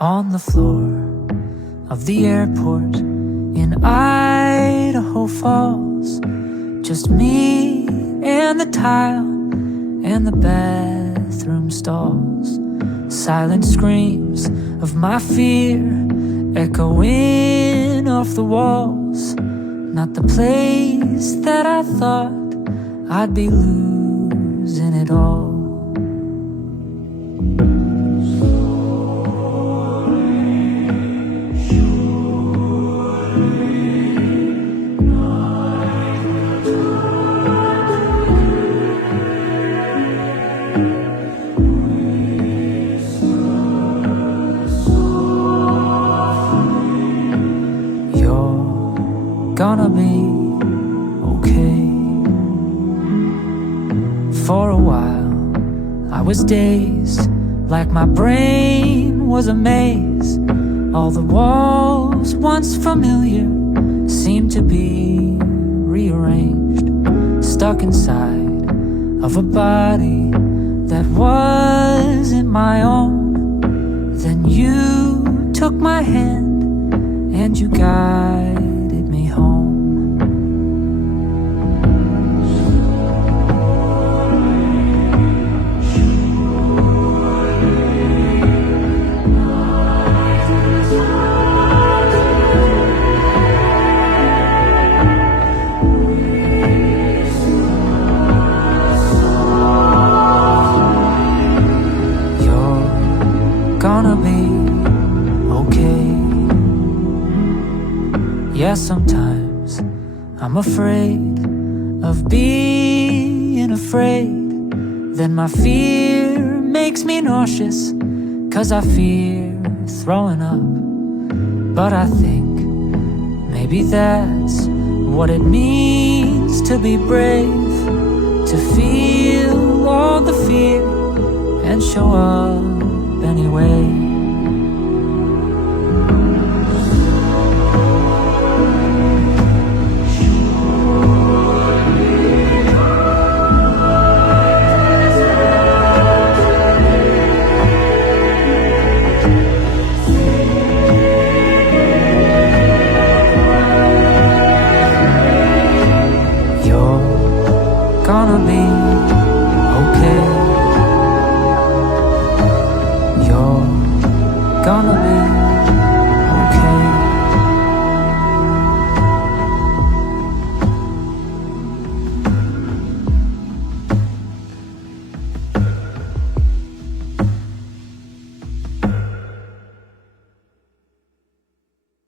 on the floor of the airport in Idaho Falls. Just me and the tile and the bathroom stalls. Silent screams of my fear echoing off the walls. Not the place that I thought I'd be losing it all. Gonna be okay. For a while I was dazed, like my brain was a maze. All the walls, once familiar, seemed to be rearranged. Stuck inside of a body that wasn't my own. Then you took my hand and you guided me home. Gonna be okay. Yeah, sometimes I'm afraid of being afraid. Then my fear makes me nauseous, 'cause I fear throwing up. But I think maybe that's what it means to be brave. To feel all the fear and show up anyway. You're gonna be okay. You're gonna